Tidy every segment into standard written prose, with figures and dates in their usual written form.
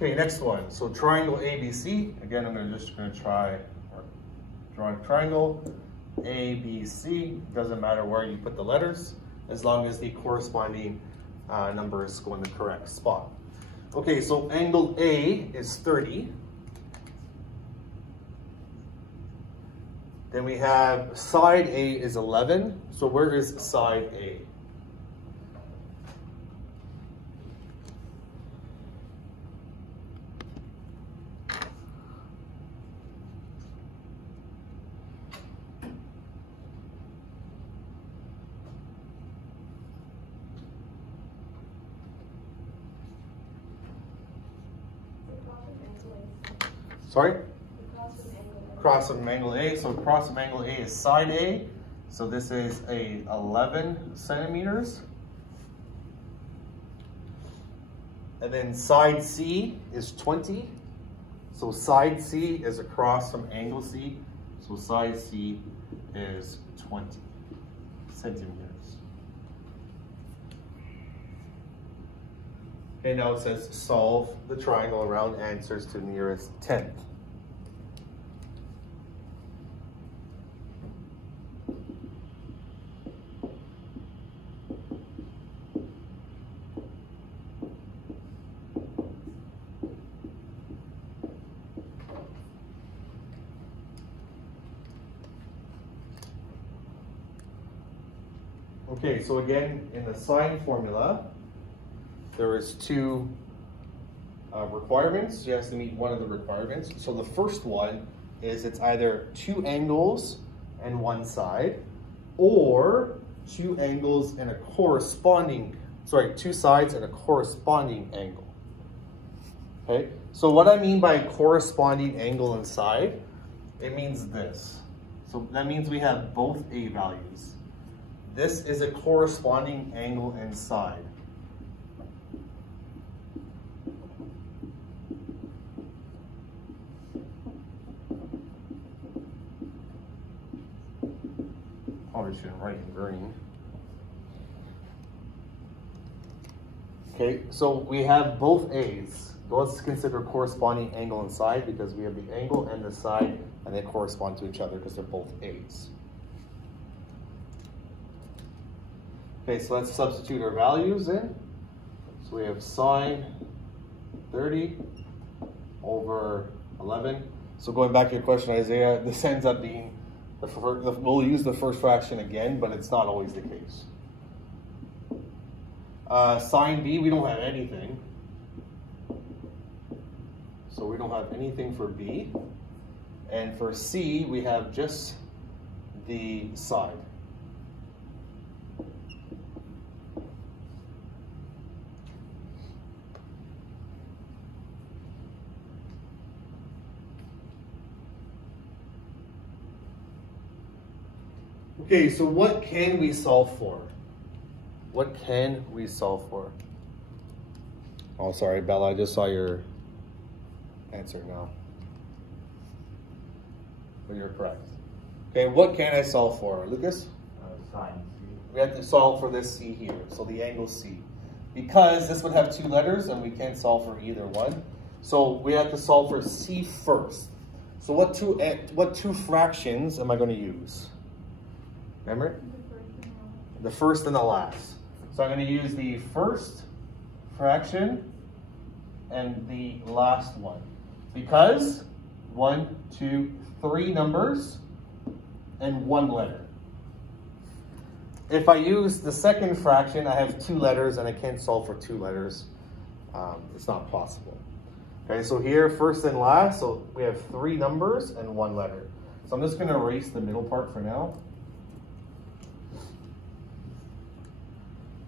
Okay, next one. So triangle ABC. Again, I'm just gonna try or draw a triangle ABC. Doesn't matter where you put the letters, as long as the corresponding numbers go in the correct spot. Okay, so angle A is 30. Then we have side A is 11. So where is side A? Sorry? Across from angle A. So across from angle A is side A. So this is a 11 centimeters. And then side C is 20. So side C is across from angle C. So side C is 20 centimeters. Okay, now it says solve the triangle around answers to nearest tenth. Okay, so again, in the sine formula, there is two requirements. You have to meet one of the requirements. So the first one is it's either two angles and one side, or two angles and a corresponding, two sides and a corresponding angle. Okay, so what I mean by corresponding angle and side, it means this. So that means we have both A values. This is a corresponding angle and side. Probably shouldn't write in green. Okay, so we have both A's. Let's consider corresponding angle and side because we have the angle and the side and they correspond to each other because they're both A's. Okay, so let's substitute our values in. So we have sine 30 over 11. So going back to your question, Isaiah, this ends up being, we'll use the first fraction again, but it's not always the case. Sine B, we don't have anything. So we don't have anything for B. And for C, we have just the side. Okay, so what can we solve for? What can we solve for? Oh, sorry, Bella, I just saw your answer now. But you're correct. Okay, what can I solve for? Lucas? Sine C. We have to solve for this C here, so the angle C. Because this would have two letters and we can't solve for either one. So we have to solve for C first. So what two fractions am I going to use? Remember? The first and the last. So I'm going to use the first fraction and the last one. Because 1, 2, 3 numbers and one letter. If I use the second fraction, I have two letters and I can't solve for two letters. It's not possible. Okay, so here, first and last, so we have 3 numbers and one letter. So I'm just going to erase the middle part for now.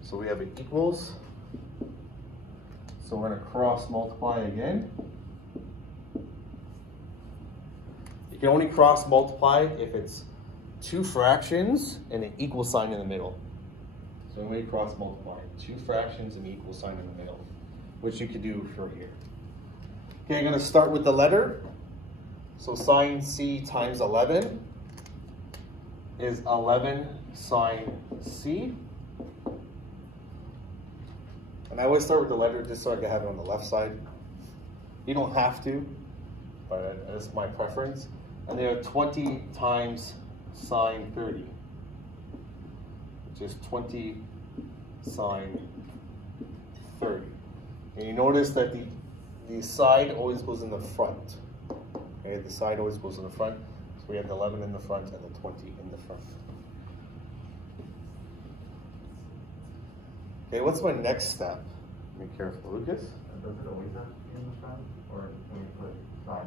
So we have it equals. So we're going to cross multiply again. You can only cross multiply if it's two fractions and an equal sign in the middle. So I'm going to cross multiply two fractions and an equal sign in the middle, which you could do for here. Okay, I'm going to start with the letter. So sine C times 11 is 11 sine C. And I always start with the letter just so I can have it on the left side. You don't have to, but that's my preference. And they are 20 times sine 30, which is 20 sine 30. And you notice that the side always goes in the front. Okay, the side always goes in the front. So we have the 11 in the front and the 20 in the front. Okay, what's my next step? Be careful, Lucas. Does it always have to be in the front, or can we put sine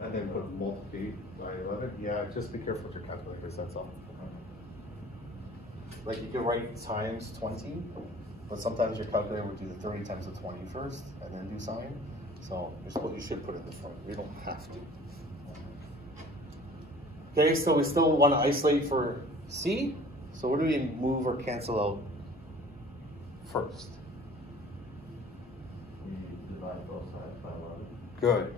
30? And then put multiply by 11? Yeah, just be careful with your calculators, that's all. Like you can write times 20, but sometimes your calculator would do the 30 times the 20 first, and then do sine. So you should put it in the front. You don't have to. Okay, so we still want to isolate for C. So what do we move or cancel out first? We divide both sides by 11. Good.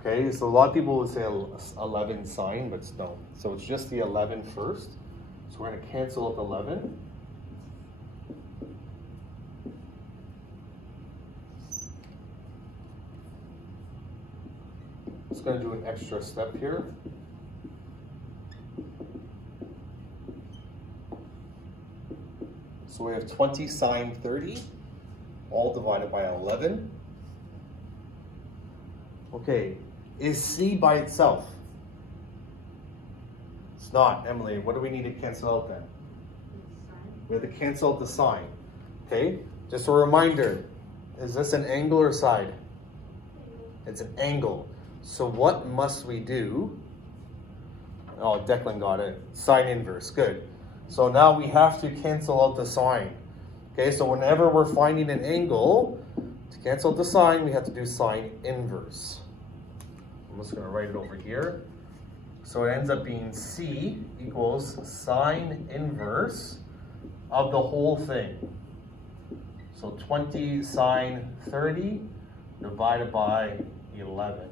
Okay, so a lot of people would say 11 sine, but no. So it's just the 11 first. So we're going to cancel out the 11. Just going to do an extra step here. So we have 20 sine 30, all divided by 11. Okay, is C by itself? It's not, Emily. What do we need to cancel out then? We have to cancel out the sine. Okay, just a reminder, is this an angle or side? It's an angle. So what must we do? Oh, Declan got it. Sine inverse, good. So now we have to cancel out the sine. Okay, so whenever we're finding an angle, to cancel out the sine, we have to do sine inverse. I'm just going to write it over here. So it ends up being C equals sine inverse of the whole thing. So 20 sine 30 divided by 11.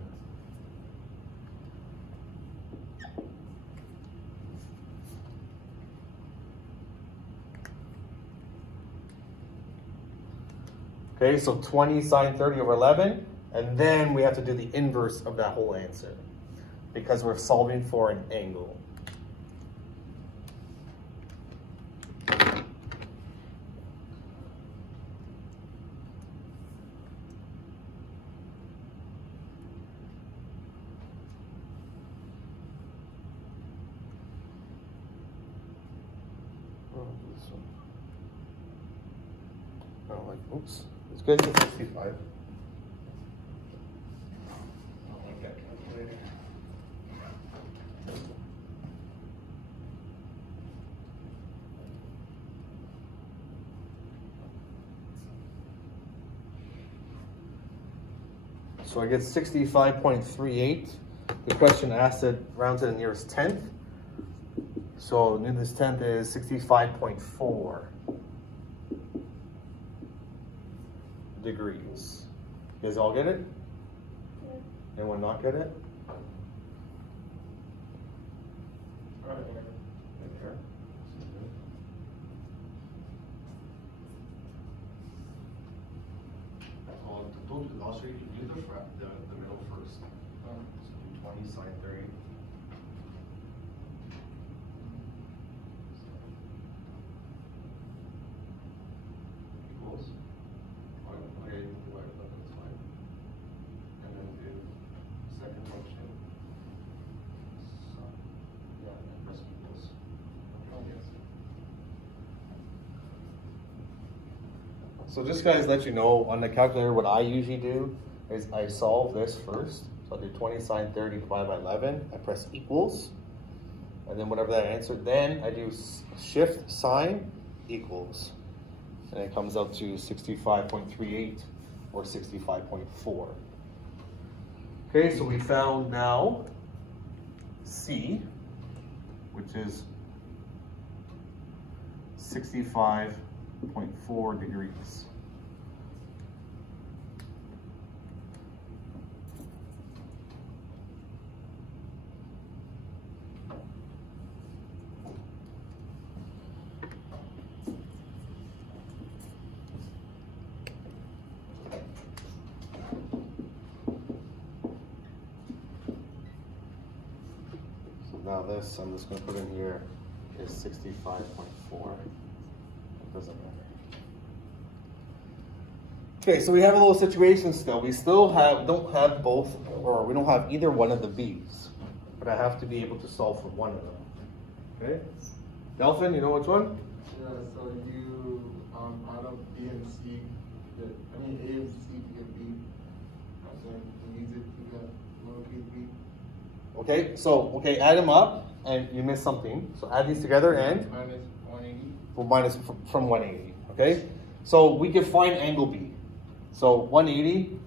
Okay, so 20 sine 30 over 11, and then we have to do the inverse of that whole answer because we're solving for an angle. Oops, it's good to 65. I don't like that calculator. So I get 65.38. The question asked it round to the nearest tenth. So nearest tenth is 65.4. degrees. You guys all get it? Yeah. Anyone not get it? Right here. Also, you can do the middle first. So do 20 sine 30. Equals. Okay, that's fine. And then do second function. So, yeah, and press equals. So just guys, let you know on the calculator, what I usually do is I solve this first. So I do 20 sine 30 divided by 11. I press equals, and then whatever that answer. Then I do shift sine equals. And it comes out to 65.38 or 65.4. Okay, so we found now C, which is 65.4 degrees. Now this, I'm just going to put in here, is 65.4. It doesn't matter. Okay, so we have a little situation still. We still don't have both, or we don't have either one of the b's, but I have to be able to solve for one of them. Okay? Delphin, you know which one? Yeah, so you, out of B and C, A and C to get B, and then you use it to get lowercase b. Okay, so, add them up, and you missed something. So add these together and? Minus 180. Well, minus from 180, okay? So we can find angle B. So 180,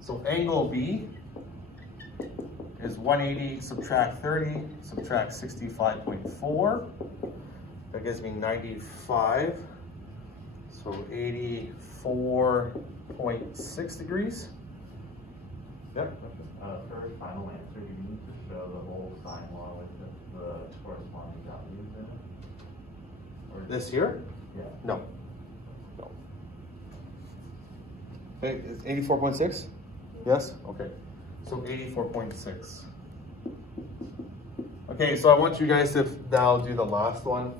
so angle B is 180, subtract 30, subtract 65.4. That gives me 95. So 84.6 degrees. Yep. For final answer, you need to show the whole sine law with the corresponding values in it. Or This here? Yeah. No. No. Okay, is 84.6? Yes? Okay. So 84.6. Okay, so I want you guys to now do the last one.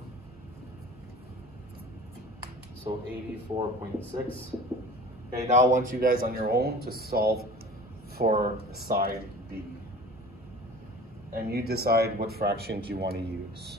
So 84.6. Okay, now I want you guys on your own to solve for side B. And you decide what fractions you want to use.